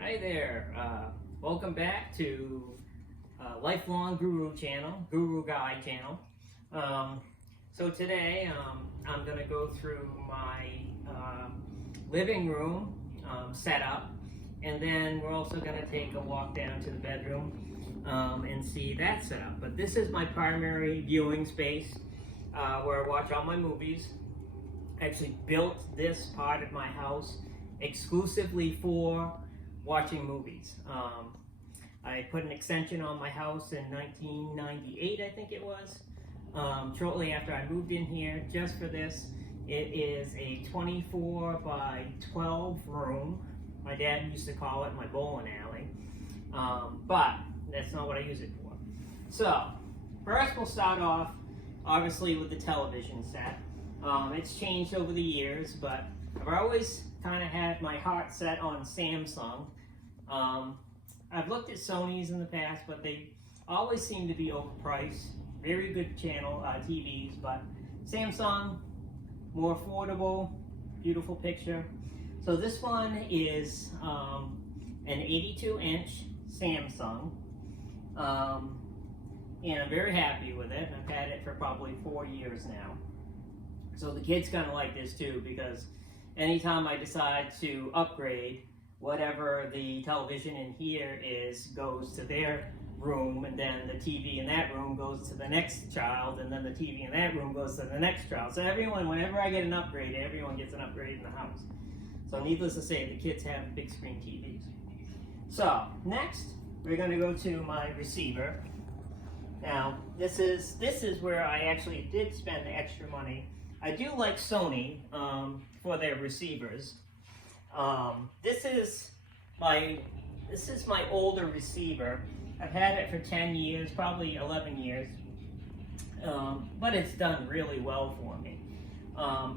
Hi there, welcome back to Lifelong Guru channel, Guru Guy channel. So today I'm going to go through my living room setup, and then we're also going to take a walk down to the bedroom and see that setup. But this is my primary viewing space where I watch all my movies. I actually built this part of my house exclusively for watching movies. I put an extension on my house in 1998, I think it was, shortly after I moved in here just for this. It is a 24 by 12 room. My dad used to call it my bowling alley, but that's not what I use it for. So first we'll start off obviously with the television set. It's changed over the years, but I've always kind of had my heart set on Samsung. I've looked at Sony's in the past, but they always seem to be overpriced. Very good channel TVs, but Samsung, more affordable, beautiful picture. So this one is an 82-inch Samsung, and I'm very happy with it. I've had it for probably 4 years now. So the kids kind of like this too, because anytime I decide to upgrade, whatever the television in here is goes to their room, and then the TV in that room goes to the next child, and then the TV in that room goes to the next child. So everyone, whenever I get an upgrade, everyone gets an upgrade in the house. So needless to say, the kids have big screen TVs. So next, we're going to go to my receiver. Now, this is where I actually did spend the extra money. I do like Sony for their receivers. This is my older receiver. I've had it for 10 years, probably 11 years, but it's done really well for me.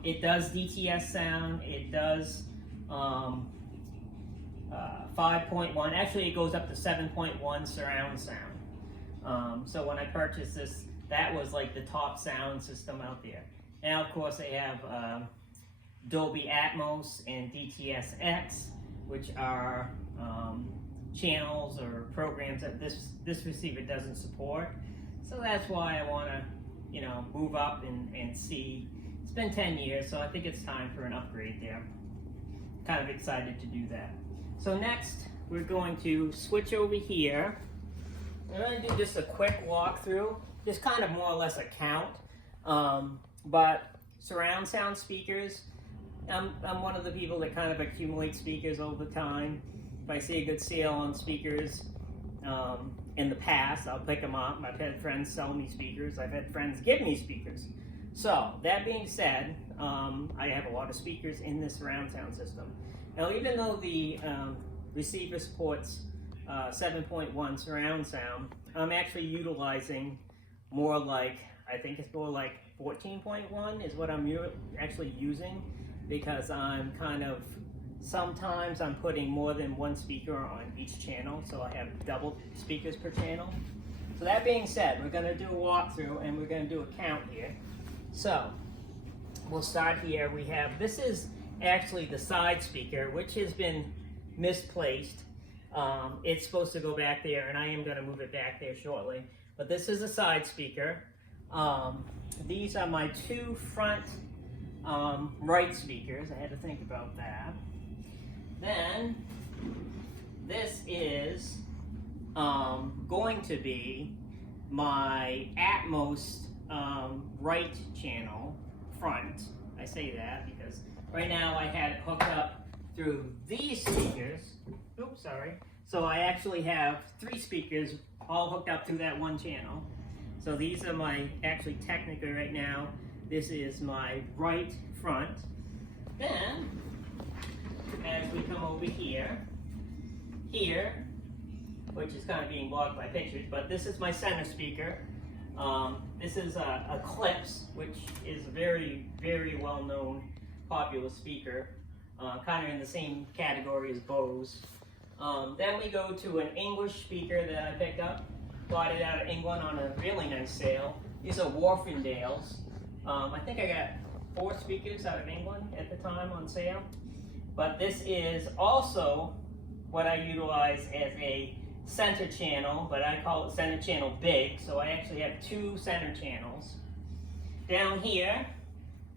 It does DTS sound. It does 5.1. Actually, it goes up to 7.1 surround sound. So when I purchased this, that was like the top sound system out there. Now, of course, they have Dolby Atmos and DTS-X, which are channels or programs that this receiver doesn't support. So that's why I want to, move up and see. It's been 10 years, so I think it's time for an upgrade there. Kind of excited to do that. So next, we're going to switch over here. I'm going to do just a quick walkthrough, just kind of more or less a count. But surround sound speakers, I'm one of the people that kind of accumulate speakers over time. If I see a good sale on speakers in the past, I'll pick them up. I've had friends sell me speakers. I've had friends give me speakers. So that being said, I have a lot of speakers in this surround sound system. Now, even though the receiver supports 7.1 surround sound, I'm actually utilizing more like, I think it's more like 14.1 is what I'm actually using, because I'm sometimes I'm putting more than one speaker on each channel, so I have double speakers per channel. So that being said, we're going to do a walkthrough and we're going to do a count here. So we'll start here. This is actually the side speaker, which has been misplaced. It's supposed to go back there, and I am going to move it back there shortly. But this is a side speaker. These are my two front right speakers. I had to think about that. Then this is going to be my Atmos right channel front. I say that because right now I had it hooked up through these speakers. Oops, sorry. So I actually have 3 speakers all hooked up through that one channel. So these are actually technically right now, this is my right front. Then, as we come over here, which is kind of being blocked by pictures, but this is my center speaker. This is a Clips, which is a very, very well-known, popular speaker, kind of in the same category as Bose. Then we go to an English speaker that I picked up. Bought it out of England on a really nice sale. These are Wharfindales. I think I got 4 speakers out of England at the time on sale. But this is also what I utilize as a center channel, but I call it center channel big, so I actually have 2 center channels. Down here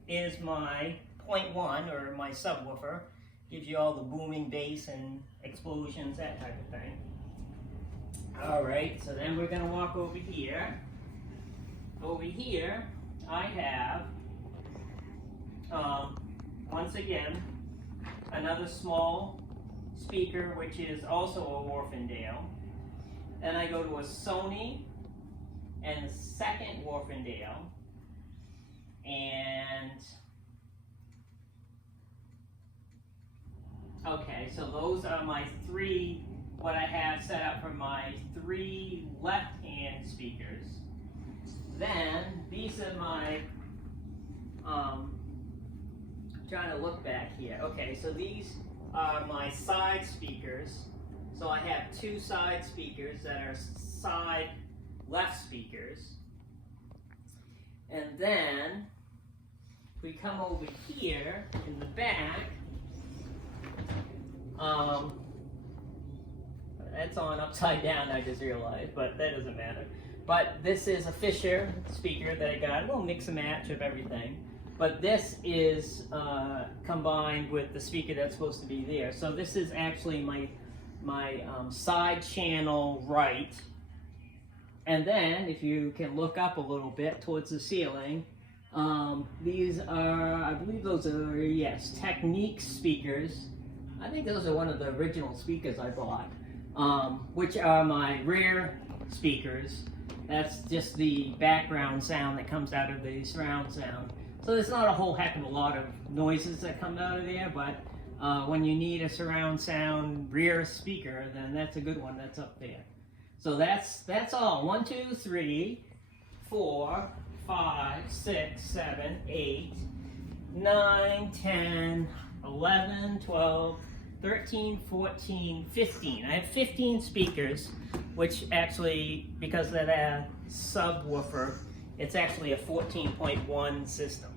is my 0.1, or my subwoofer. Gives you all the booming bass and explosions, that type of thing. Alright, so then we're going to walk over here. Over here, I have, once again, another small speaker, which is also a Wharfindale. Then I go to a Sony and second Wharfindale. And okay, so those are my 3, what I have set up for my 3 left-hand speakers. Then, these are my, trying to look back here. Okay, so these are my side speakers. So I have 2 side speakers that are side left speakers. And then, we come over here in the back. That's on upside down, I just realized, but that doesn't matter. But this is a Fisher speaker that I got, a little mix and match of everything. But this is combined with the speaker that's supposed to be there. So this is actually my side channel right. And then, if you can look up a little bit towards the ceiling, these are, I believe those are, yes, Technique speakers. I think those are one of the original speakers I bought, which are my rear speakers. That's just the background sound that comes out of the surround sound. So there's not a whole heck of a lot of noises that come out of there, but when you need a surround sound rear speaker, then that's a good one that's up there. So that's all. 1, 2, 3, 4, 5, 6, 7, 8, 9, 10, 11, 12, 13, 14, 15. I have 15 speakers, which actually, because of that subwoofer, it's actually a 14.1 system,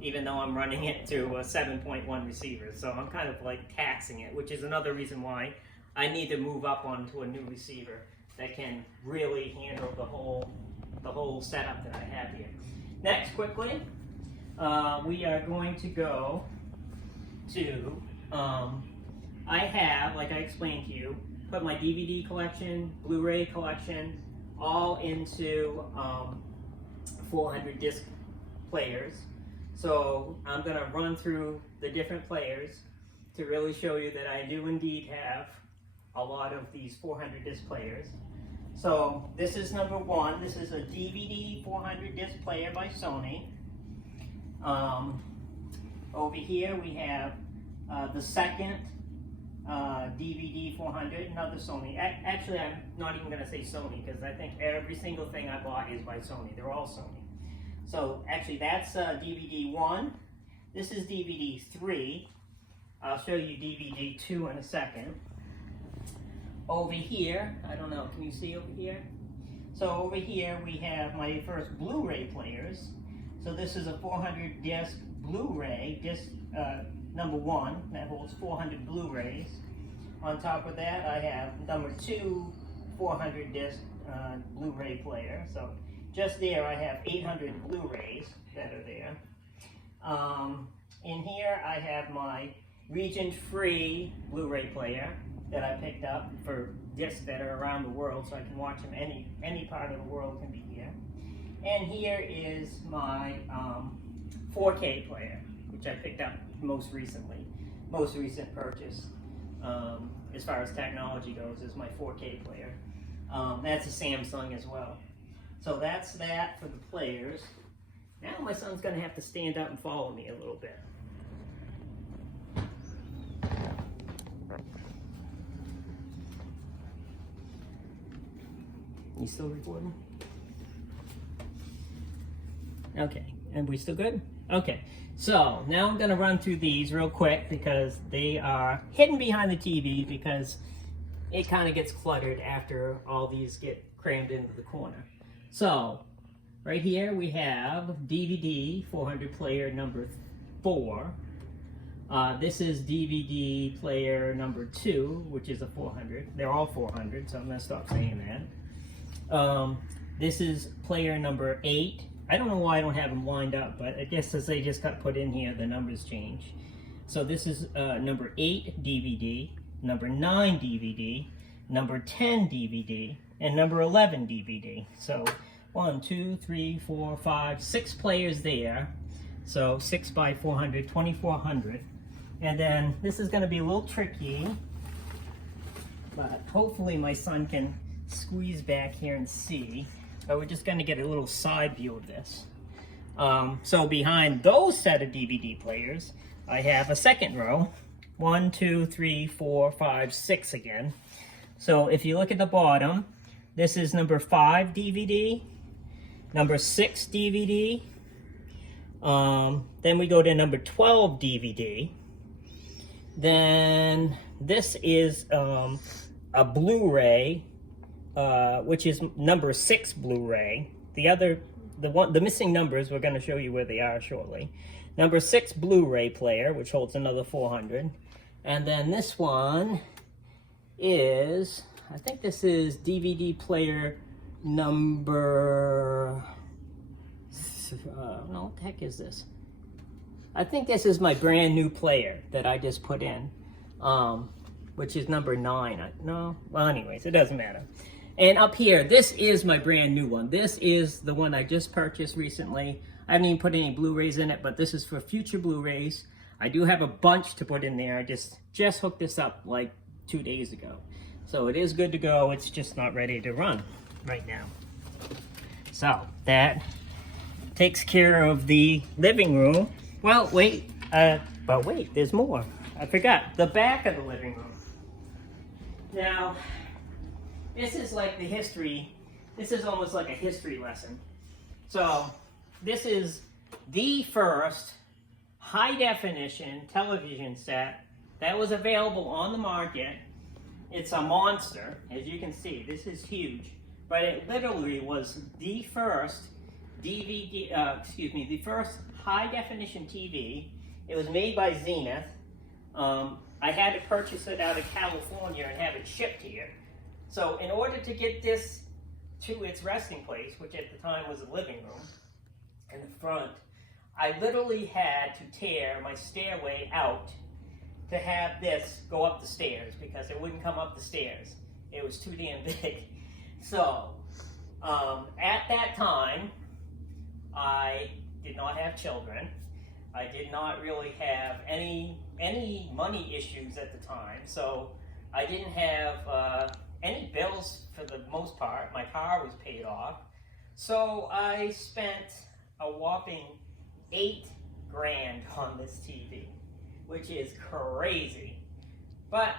even though I'm running it to a 7.1 receiver. So I'm kind of like taxing it, which is another reason why I need to move up onto a new receiver that can really handle the whole setup that I have here. Next, quickly, we are going to go to, I have, like I explained to you, put my DVD collection, Blu-ray collection, all into 400 disc players. So I'm going to run through the different players to really show you that I do indeed have a lot of these 400 disc players. So this is number 1. This is a DVD 400 disc player by Sony. Over here we have the second DVD 400, another Sony. Actually, I'm not even going to say Sony because I think every single thing I bought is by Sony. They're all Sony. So actually that's DVD 1. This is DVD 3. I'll show you DVD 2 in a second. Over here, I don't know, can you see over here? So over here we have my first Blu-ray players. So this is a 400 disc Blu-ray, disc number 1, that holds 400 Blu-rays. On top of that I have number 2 400 disc Blu-ray player. So just there I have 800 Blu-rays that are there. In here I have my region-free Blu-ray player that I picked up for discs that are around the world, so I can watch them any part of the world can be here. And here is my 4K player, which I picked up most recent purchase. As far as technology goes, is my 4K player. That's a Samsung as well. So that's that for the players. Now my son's going to have to stand up and follow me a little bit. You still recording? Okay, and we still good? Okay, so now I'm going to run through these real quick because they are hidden behind the TV because it kind of gets cluttered after all these get crammed into the corner. So, right here we have DVD 400 player number 4. This is DVD player number 2, which is a 400. They're all 400, so I'm going to stop saying that. This is player number 8. I don't know why I don't have them lined up, but I guess as they just got put in here, the numbers change. So this is number 8 DVD, number 9 DVD, number 10 DVD, and number 11 DVD. So 1, 2, 3, 4, 5, 6 players there. So 6 by 400, 2400. And then this is going to be a little tricky, but hopefully my son can squeeze back here and see. But we're just going to get a little side view of this. So behind those set of DVD players, I have a second row. 1, 2, 3, 4, 5, 6 again. So if you look at the bottom, this is number 5 DVD, number 6 DVD. Then we go to number 12 DVD. Then this is a Blu-ray, which is number 6 Blu-ray. The missing numbers, we're going to show you where they are shortly. Number 6 Blu-ray player, which holds another 400. And then this one is, I think this is DVD player number, no, what the heck is this? I think this is my brand new player that I just put in, which is number 9. No, well anyways, it doesn't matter. And up here, this is my brand new one. This is the one I just purchased recently. I haven't even put any Blu-rays in it, but this is for future Blu-rays. I do have a bunch to put in there. I just hooked this up like 2 days ago. So it is good to go. It's just not ready to run right now. So that takes care of the living room. Well, wait, but wait, there's more. I forgot, the back of the living room. Now, this is like the history, this is almost like a history lesson. So, this is the first high-definition television set that was available on the market. It's a monster, as you can see, this is huge. But it literally was the first the first high-definition TV. It was made by Zenith. I had to purchase it out of California and have it shipped here. So in order to get this to its resting place, which at the time was a living room in the front, I literally had to tear my stairway out to have this go up the stairs because it wouldn't come up the stairs. It was too damn big. So at that time, I did not have children. I did not really have any money issues at the time, so I didn't have any bills for the most part. My car was paid off. So I spent a whopping $8 grand on this TV, which is crazy. But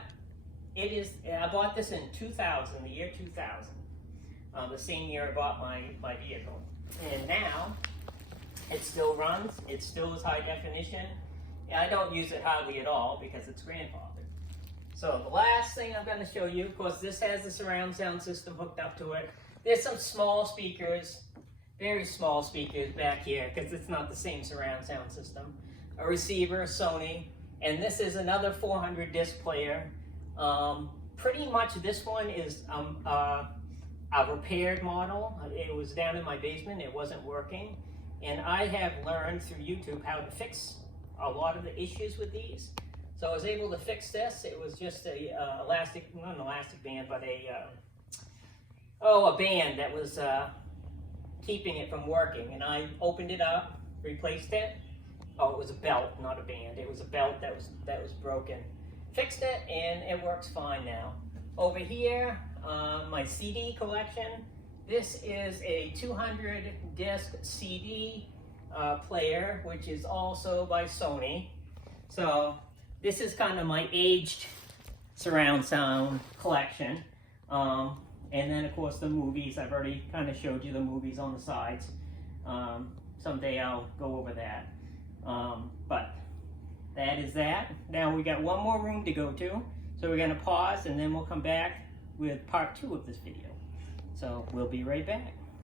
it is, I bought this in 2000, the year 2000, the same year I bought my vehicle. And now, it still runs, it still is high definition. I don't use it hardly at all because it's grandfathered. So the last thing I'm going to show you, of course, this has the surround sound system hooked up to it. There's some small speakers, very small speakers back here because it's not the same surround sound system. A receiver, Sony, and this is another 400 disc player. Pretty much this one is a repaired model. It was down in my basement, it wasn't working. And I have learned through YouTube how to fix a lot of the issues with these. So I was able to fix this. It was just a not an elastic band, but a band that was keeping it from working. And I opened it up, replaced it. Oh, it was a belt, not a band. It was a belt that was broken. Fixed it, and it works fine now. Over here, my CD collection. This is a 200 disc CD player, which is also by Sony. So this is kind of my aged surround sound collection. And then of course the movies, I've already kind of showed you the movies on the sides. Someday I'll go over that. But that is that. Now we got one more room to go to. So we're gonna pause and then we'll come back with part 2 of this video. So we'll be right back.